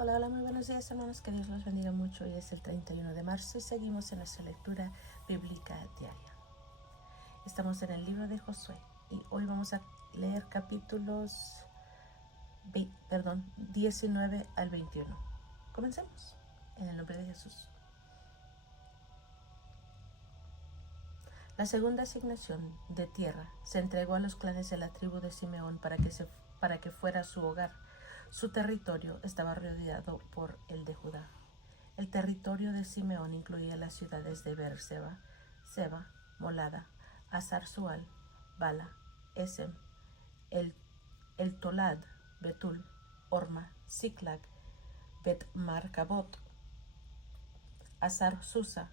Hola, hola, muy buenos días hermanos, que Dios los bendiga mucho. Hoy es el 31 de marzo y seguimos en nuestra lectura bíblica diaria. Estamos en el libro de Josué y hoy vamos a leer capítulos 19 al 21. Comencemos en el nombre de Jesús. La segunda asignación de tierra se entregó a los clanes de la tribu de Simeón para que fuera su hogar. Su territorio estaba rodeado por el de Judá. El territorio de Simeón incluía las ciudades de Beerseba, Seba, Molada, Hazar-Sual, Bala, Esem, el Tolad, Betul, Orma, Ziklag, Bet-Marcabot, Hazar-Susa,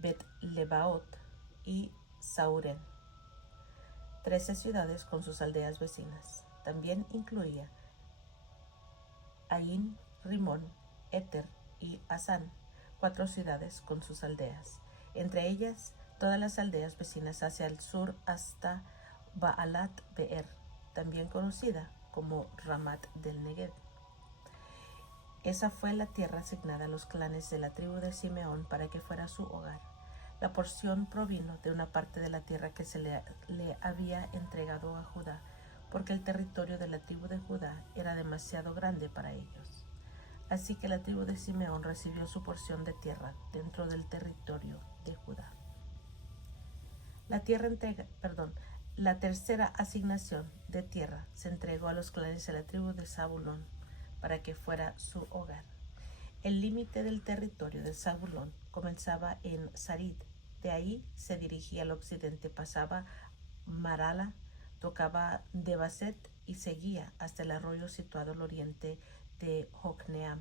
Bet-Lebaot y Sauren. 13 ciudades con sus aldeas vecinas. También incluía Ain, Rimón, Éter y Asán, 4 ciudades con sus aldeas, entre ellas todas las aldeas vecinas hacia el sur hasta Baalat Beer, también conocida como Ramat del Negev. Esa fue la tierra asignada a los clanes de la tribu de Simeón para que fuera su hogar. La porción provino de una parte de la tierra que se le había entregado a Judá, porque el territorio de la tribu de Judá era demasiado grande para ellos. Así que la tribu de Simeón recibió su porción de tierra dentro del territorio de Judá. La tercera asignación de tierra se entregó a los clanes de la tribu de Zabulón para que fuera su hogar. El límite del territorio de Zabulón comenzaba en Sarid. De ahí se dirigía al occidente, pasaba Marala, tocaba Debaset y seguía hasta el arroyo situado al oriente de Jocneam.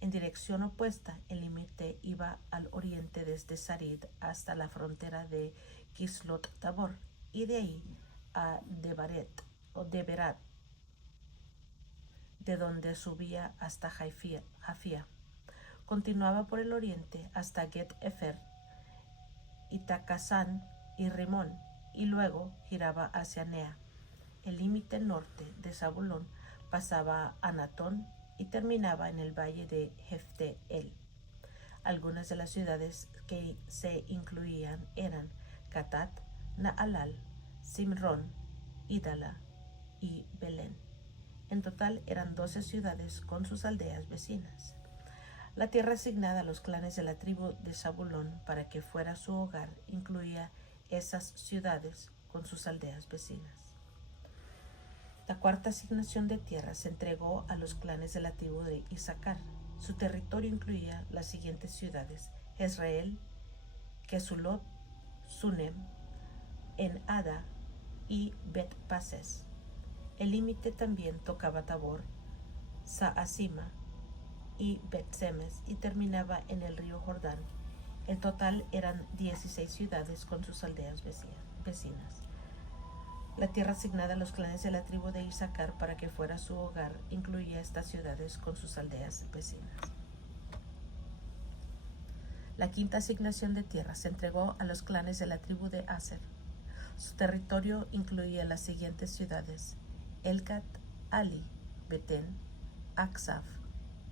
En dirección opuesta, el límite iba al oriente desde Sarid hasta la frontera de Kislot Tabor y de ahí a Deberat, de donde subía hasta Jafía. Continuaba por el oriente hasta Get-Efer, Itacasán y Rimón, y luego giraba hacia Nea. El límite norte de Zabulón pasaba a Anatón y terminaba en el valle de Jefteel. Algunas de las ciudades que se incluían eran Catat, Naalal, Simrón, Idala y Belén. En total eran 12 ciudades con sus aldeas vecinas. La tierra asignada a los clanes de la tribu de Zabulón para que fuera su hogar incluía esas ciudades con sus aldeas vecinas. La cuarta asignación de tierra se entregó a los clanes de la tribu de Isaacar. Su territorio incluía las siguientes ciudades: Jezreel, Kesulot, Sunem, En-Ada y Bet-Pases. El límite también tocaba Tabor, Saasima y Bet-Semes y terminaba en el río Jordán. El total eran 16 ciudades con sus aldeas vecinas. La tierra asignada a los clanes de la tribu de Isaacar para que fuera su hogar incluía estas ciudades con sus aldeas vecinas. La quinta asignación de tierra se entregó a los clanes de la tribu de Aser. Su territorio incluía las siguientes ciudades: Elcat, Ali, Betén, Aksaf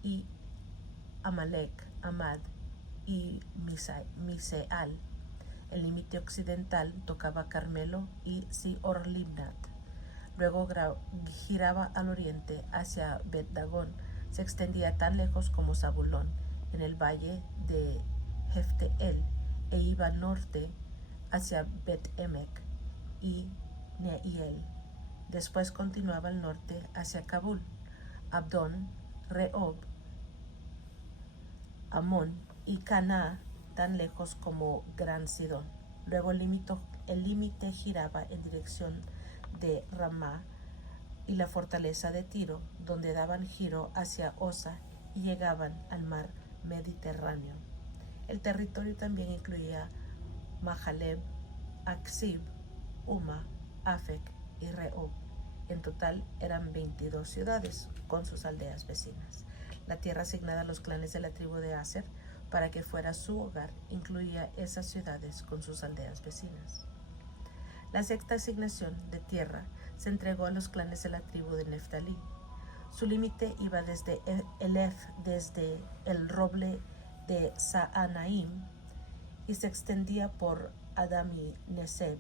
y Amalek, Amad y Miseal. El límite occidental tocaba Carmelo y Sior-Libnat. Luego giraba al oriente hacia Bet-Dagón. Se extendía tan lejos como Zabulón, en el valle de Jefteel, e iba al norte hacia Bet-Emek y Neiel. Después continuaba al norte hacia Kabul, Abdón, Rehob, Amón y Caná, tan lejos como Gran Sidón. Luego el límite giraba en dirección de Ramá y la fortaleza de Tiro, donde daban giro hacia Osa y llegaban al mar Mediterráneo. El territorio también incluía Mahaleb, Aksib, Uma, Afek y Rehob. En total eran 22 ciudades con sus aldeas vecinas. La tierra asignada a los clanes de la tribu de Aser para que fuera su hogar incluía esas ciudades con sus aldeas vecinas. La sexta asignación de tierra se entregó a los clanes de la tribu de Neftalí. Su límite iba desde Elef, desde el roble de Saanaim, y se extendía por Adami Neseb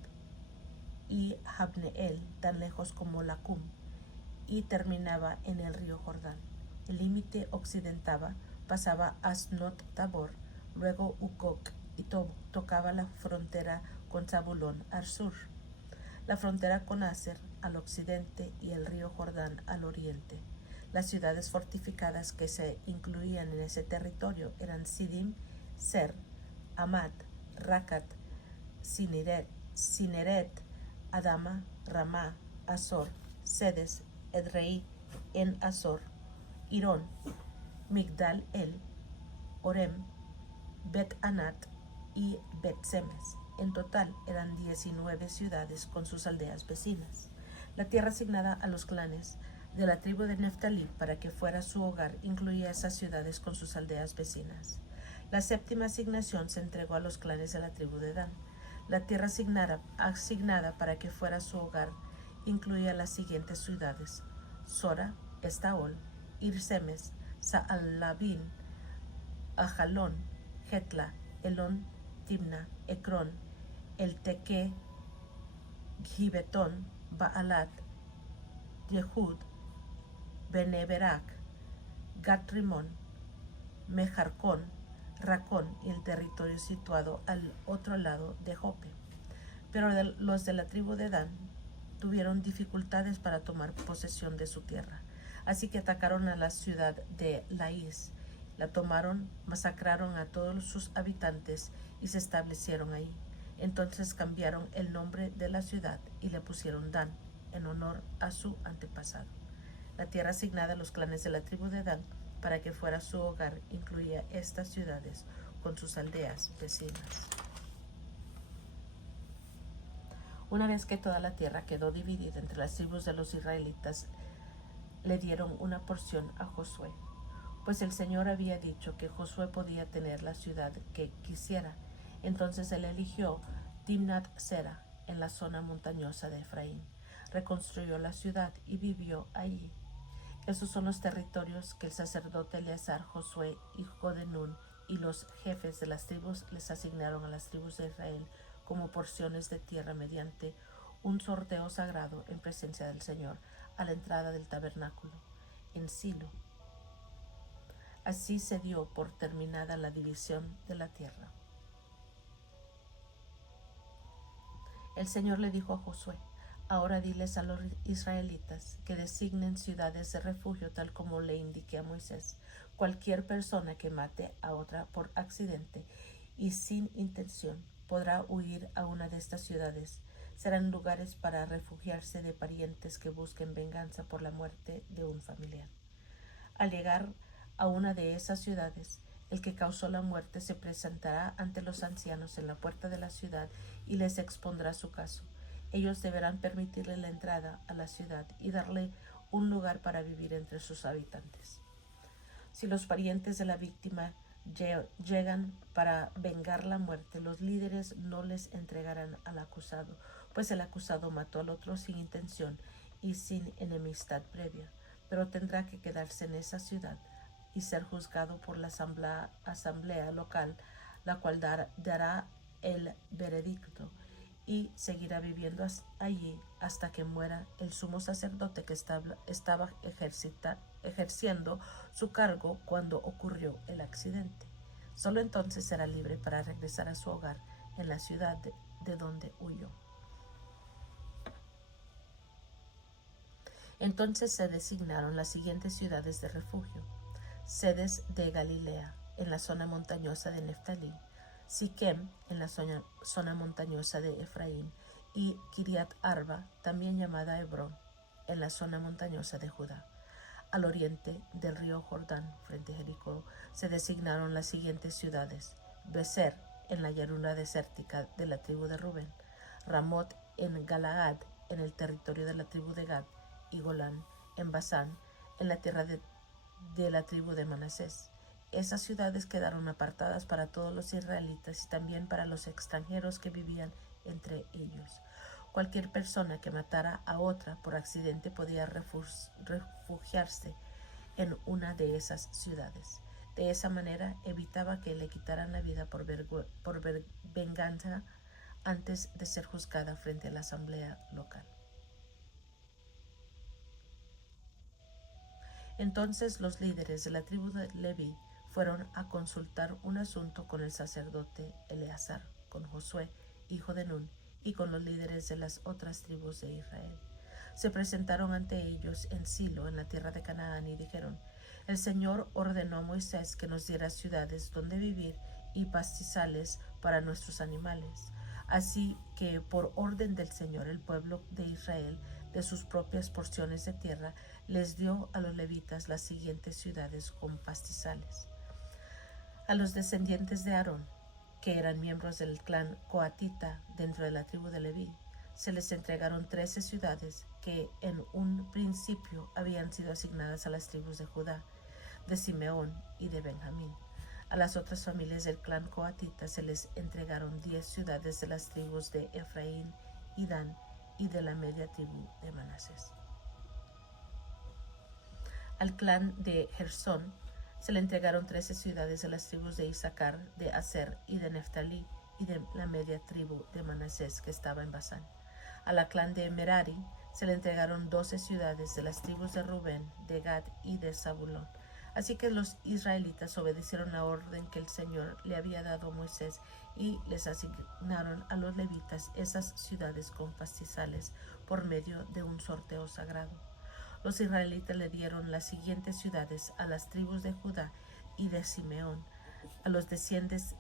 y Jabneel, tan lejos como Lacum, y terminaba en el río Jordán. El límite occidental pasaba Asnot Tabor, luego Ukok, y tocaba la frontera con Zabulón al sur, la frontera con Aser al occidente y el río Jordán al oriente. Las ciudades fortificadas que se incluían en ese territorio eran Sidim, Ser, Amad, Racat, Cineret, Adama, Ramá, Azor, Sedes, Edrei, En Azor, Irón, Migdal El, Orem, Bet Anat y Bet Semes. En total eran 19 ciudades con sus aldeas vecinas. La tierra asignada a los clanes de la tribu de Neftalí para que fuera su hogar incluía esas ciudades con sus aldeas vecinas. La séptima asignación se entregó a los clanes de la tribu de Dan. La tierra asignada para que fuera su hogar incluía las siguientes ciudades: Sora, Estaol, Irsemes, Saalabín, Ajalón, Getla, Elón, Timna, Ecrón, Elteque, Gibetón, Baalat, Yehud, Beneberak, Gat-Rimón, Mejarcón, Racón y el territorio situado al otro lado de Jope. Pero los de la tribu de Dan tuvieron dificultades para tomar posesión de su tierra, así que atacaron a la ciudad de Laís, la tomaron, masacraron a todos sus habitantes y se establecieron ahí. Entonces cambiaron el nombre de la ciudad y le pusieron Dan, en honor a su antepasado. La tierra asignada a los clanes de la tribu de Dan para que fuera su hogar incluía estas ciudades con sus aldeas vecinas. Una vez que toda la tierra quedó dividida entre las tribus de los israelitas, le dieron una porción a Josué, pues el Señor había dicho que Josué podía tener la ciudad que quisiera. Entonces él eligió Timnat Sera, en la zona montañosa de Efraín. Reconstruyó la ciudad y vivió allí. Esos son los territorios que el sacerdote Eleazar, Josué, hijo de Nun, y los jefes de las tribus les asignaron a las tribus de Israel como porciones de tierra mediante un sorteo sagrado en presencia del Señor a la entrada del tabernáculo, en Silo. Así se dio por terminada la división de la tierra. El Señor le dijo a Josué: ahora diles a los israelitas que designen ciudades de refugio tal como le indiqué a Moisés. Cualquier persona que mate a otra por accidente y sin intención podrá huir a una de estas ciudades. Serán lugares para refugiarse de parientes que busquen venganza por la muerte de un familiar. Al llegar a una de esas ciudades, el que causó la muerte se presentará ante los ancianos en la puerta de la ciudad y les expondrá su caso. Ellos deberán permitirle la entrada a la ciudad y darle un lugar para vivir entre sus habitantes. Si los parientes de la víctima llegan para vengar la muerte, los líderes no les entregarán al acusado, pues el acusado mató al otro sin intención y sin enemistad previa, pero tendrá que quedarse en esa ciudad y ser juzgado por la asamblea local, la cual dará el veredicto, y seguirá viviendo allí hasta que muera el sumo sacerdote que estaba ejerciendo su cargo cuando ocurrió el accidente. Solo entonces será libre para regresar a su hogar en la ciudad de donde huyó. Entonces se designaron las siguientes ciudades de refugio: Sedes de Galilea, en la zona montañosa de Neftalí; Siquem, en la zona montañosa de Efraín; y Kiriat Arba, también llamada Hebrón, en la zona montañosa de Judá. Al oriente del río Jordán, frente a Jericó, se designaron las siguientes ciudades: Becer, en la llanura desértica de la tribu de Rubén; Ramot en Galaad, en el territorio de la tribu de Gad; y Golán, en Basán, en la tierra de la tribu de Manasés. Esas ciudades quedaron apartadas para todos los israelitas y también para los extranjeros que vivían entre ellos. Cualquier persona que matara a otra por accidente podía refugiarse en una de esas ciudades. De esa manera evitaba que le quitaran la vida por venganza antes de ser juzgada frente a la asamblea local. Entonces los líderes de la tribu de Leví fueron a consultar un asunto con el sacerdote Eleazar, con Josué, hijo de Nun, y con los líderes de las otras tribus de Israel. Se presentaron ante ellos en Silo, en la tierra de Canaán, y dijeron: El Señor ordenó a Moisés que nos diera ciudades donde vivir y pastizales para nuestros animales. Así que, por orden del Señor, el pueblo de Israel, de sus propias porciones de tierra, les dio a los levitas las siguientes ciudades con pastizales. A los descendientes de Aarón, que eran miembros del clan coatita dentro de la tribu de Leví, se les entregaron 13 ciudades que en un principio habían sido asignadas a las tribus de Judá, de Simeón y de Benjamín. A las otras familias del clan coatita se les entregaron 10 ciudades de las tribus de Efraín y Dan y de la media tribu de Manasés. Al clan de Gersón se le entregaron 13 ciudades de las tribus de Isaacar, de Aser y de Neftalí y de la media tribu de Manasés que estaba en Basán. A la clan de Merari se le entregaron 12 ciudades de las tribus de Rubén, de Gad y de Zabulón. Así que los israelitas obedecieron la orden que el Señor le había dado a Moisés y les asignaron a los levitas esas ciudades con pastizales por medio de un sorteo sagrado. Los israelitas le dieron las siguientes ciudades a las tribus de Judá y de Simeón, a los descendientes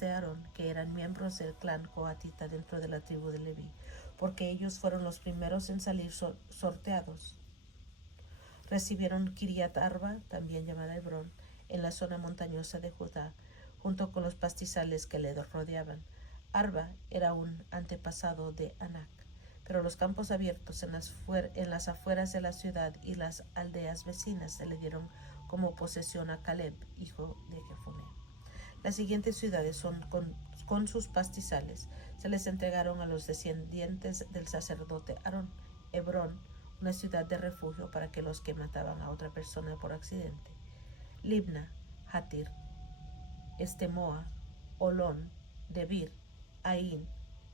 de Aarón, que eran miembros del clan coatita dentro de la tribu de Leví, porque ellos fueron los primeros en salir sorteados. Recibieron Kiriat Arba, también llamada Hebrón, en la zona montañosa de Judá, junto con los pastizales que le rodeaban. Arba era un antepasado de Anac, pero los campos abiertos en las afueras de la ciudad y las aldeas vecinas se le dieron como posesión a Caleb, hijo de Jefoné. Las siguientes ciudades son con sus pastizales se les entregaron a los descendientes del sacerdote Aarón: Hebrón, una ciudad de refugio para que los que mataban a otra persona por accidente; Libna, Hatir, Estemoa, Olón, Debir, Ain,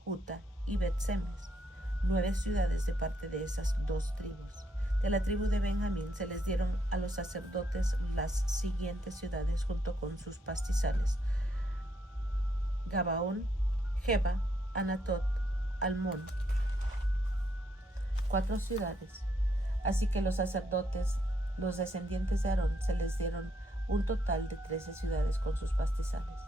Juta y Bet-Semes, 9 ciudades de parte de esas 2 tribus. De la tribu de Benjamín se les dieron a los sacerdotes las siguientes ciudades junto con sus pastizales: Gabaón, Geba, Anatot, Almón, 4 ciudades. Así que los sacerdotes, los descendientes de Aarón, se les dieron un total de 13 ciudades con sus pastizales.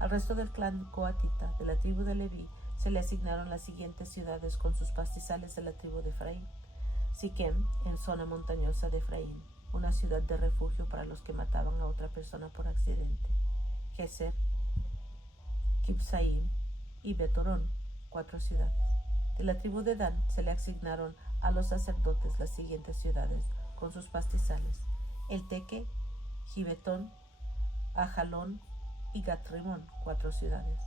Al resto del clan coatita de la tribu de Leví se le asignaron las siguientes ciudades con sus pastizales de la tribu de Efraín: Siquem, en zona montañosa de Efraín, una ciudad de refugio para los que mataban a otra persona por accidente; Geser, Kibsaim y Betorón, 4 ciudades. De la tribu de Dan se le asignaron a los sacerdotes las siguientes ciudades con sus pastizales: Elteque, Gibetón, Ajalón y Gatrimón, 4 ciudades.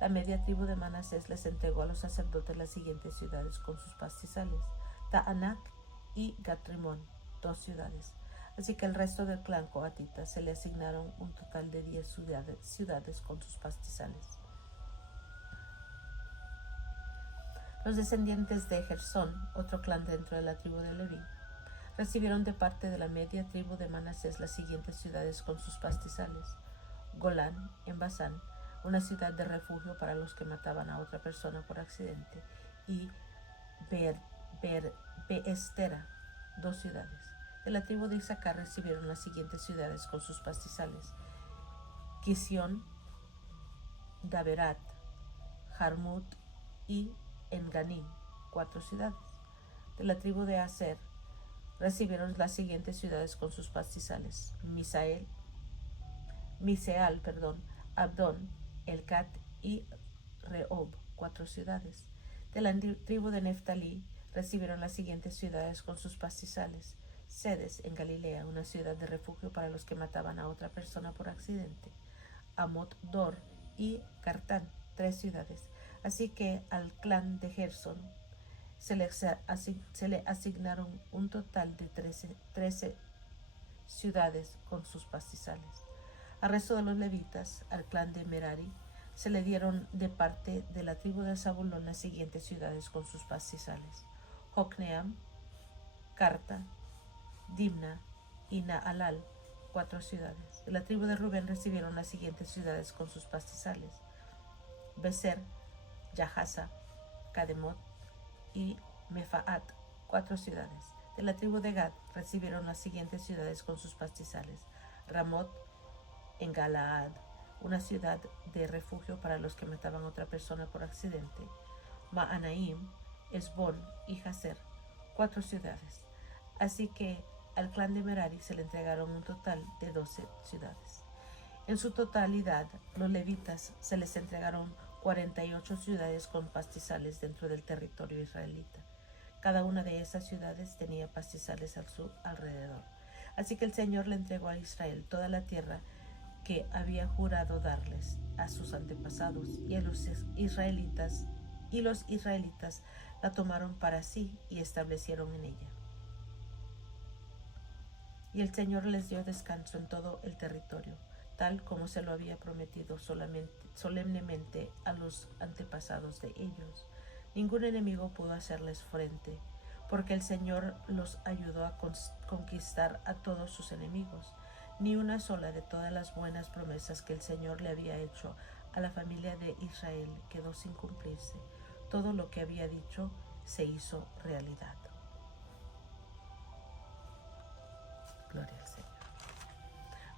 La media tribu de Manasés les entregó a los sacerdotes las siguientes ciudades con sus pastizales: Taanac y Gatrimón, 2 ciudades. Así que el resto del clan coatita se le asignaron un total de 10 ciudades con sus pastizales. Los descendientes de Gersón, otro clan dentro de la tribu de Leví, recibieron de parte de la media tribu de Manasés las siguientes ciudades con sus pastizales: Golán, en Basán, una ciudad de refugio para los que mataban a otra persona por accidente; y Beestera, 2 ciudades. De la tribu de Isaacar recibieron las siguientes ciudades con sus pastizales: Kisión, Daberat, Jarmut y Enganim, 4 ciudades. De la tribu de Aser recibieron las siguientes ciudades con sus pastizales: Miseal, Abdón, Elcat y Rehob, 4 ciudades. De la tribu de Neftalí recibieron las siguientes ciudades con sus pastizales: Sedes, en Galilea, una ciudad de refugio para los que mataban a otra persona por accidente; Amot Dor y Cartán, 3 ciudades. Así que al clan de Gersón se le asignaron un total de 13 ciudades con sus pastizales. Al resto de los levitas, al clan de Merari, se le dieron de parte de la tribu de Zabulón las siguientes ciudades con sus pastizales: Jocneam, Carta, Dimna y Naalal, 4 ciudades. De la tribu de Rubén recibieron las siguientes ciudades con sus pastizales: Beser, Yahaza, Kademot y Mefaat, 4 ciudades. De la tribu de Gad recibieron las siguientes ciudades con sus pastizales: Ramot en Galaad, una ciudad de refugio para los que mataban a otra persona por accidente; Maanaim, Esbón y Jazer, 4 ciudades. Así que al clan de Merari se le entregaron un total de 12 ciudades. En su totalidad, los levitas se les entregaron 48 ciudades con pastizales dentro del territorio israelita. Cada una de esas ciudades tenía pastizales a su alrededor. Así que el Señor le entregó a Israel toda la tierra que había jurado darles a sus antepasados, y a los israelitas, la tomaron para sí y establecieron en ella. Y el Señor les dio descanso en todo el territorio, tal como se lo había prometido solemnemente a los antepasados de ellos. Ningún enemigo pudo hacerles frente, porque el Señor los ayudó a conquistar a todos sus enemigos. Ni una sola de todas las buenas promesas que el Señor le había hecho a la familia de Israel quedó sin cumplirse. Todo lo que había dicho se hizo realidad. Gloria al Señor.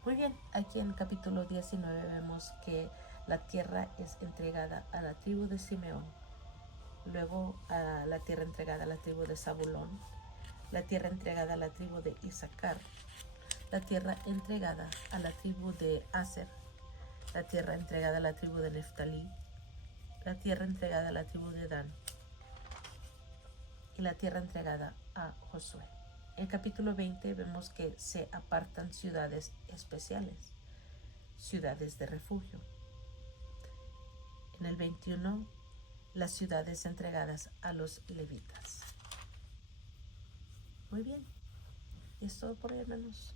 Muy bien, aquí en el capítulo 19 vemos que la tierra es entregada a la tribu de Simeón, luego a la tierra entregada a la tribu de Zabulón, la tierra entregada a la tribu de Isaacar, la tierra entregada a la tribu de Aser, la tierra entregada a la tribu de Neftalí, la tierra entregada a la tribu de Dan y la tierra entregada a Josué. En el capítulo 20 vemos que se apartan ciudades especiales, ciudades de refugio. En el 21, las ciudades entregadas a los levitas. Muy bien, y es todo por hoy, hermanos.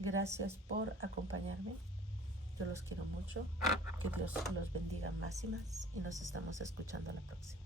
Gracias por acompañarme. Yo los quiero mucho. Que Dios los bendiga más y más. Y nos estamos escuchando a la próxima.